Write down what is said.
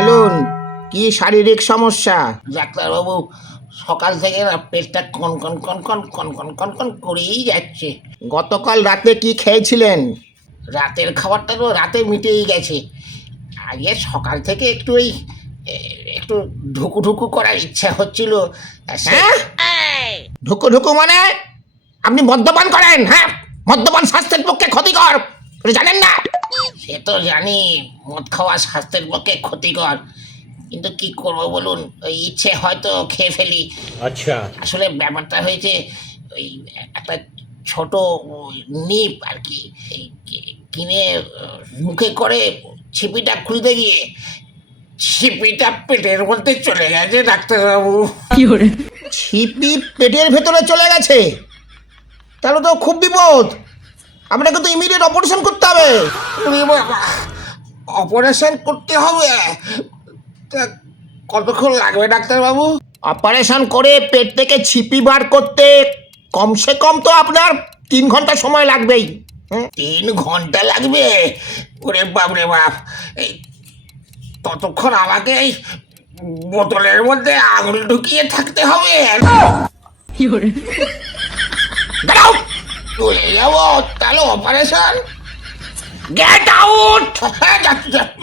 বলুন, কি শারীরিক সমস্যা? ডাক্তারবাবু, সকাল থেকে না পেটটা কন কন কন কন কন কন কন কন করেই যাচ্ছে। গতকাল রাতে কি খেয়েছিলেন? রাতের খাবারটা তো রাতে মিটেই গেছে। আজকে সকাল থেকে একটু একটু ঢুকু ঢুকু করার ইচ্ছা হচ্ছিল। হ্যাঁ? ঢুকু ঢুকু মানে? আপনি মদ্যপান করেন? হ্যাঁ, মদ্যপান স্বাস্থ্যের পক্ষে ক্ষতিকর, আপনি জানেন না? সে তো জানি মদ খাওয়া স্বাস্থ্যের পক্ষে ক্ষতিকর, কিন্তু কি করবো বলুন, ওই ইচ্ছে হয়তো খেয়ে ফেলি। আচ্ছা। আসলে ব্যাপারটা হয়েছে ওই একটা ছোট নিপ আর কি, কিনে মুখে করে ছিপিটা খুলতে গিয়ে ছিপিটা পেটের মধ্যে চলে গেছে ডাক্তারবাবু। ছিপি পেটের ভেতরে চলে গেছে? তাহলে তো খুব বিপদ, আপনাকে তো ইমিডিয়েট অপারেশন করতে হবে। অপারেশন করতে হবে? তা কতক্ষণ লাগবে ডাক্তারবাবু? অপারেশন করে পেট থেকে ছিপি বার করতে কমসে কম তো আপনার 3 ঘন্টা সময় লাগবেই। 3 ঘন্টা লাগবে? ওরে বাপ রে বাপ! এই ততক্ষণ আমাকে এই বোতলের মধ্যে আঙুল ঢুকিয়ে থাকতে হবে? দাঁড়াও! চলে যাবো তাহলে অপারেশন? Get out! হ্যাঁ, যাচ্ছি যাচ্ছি।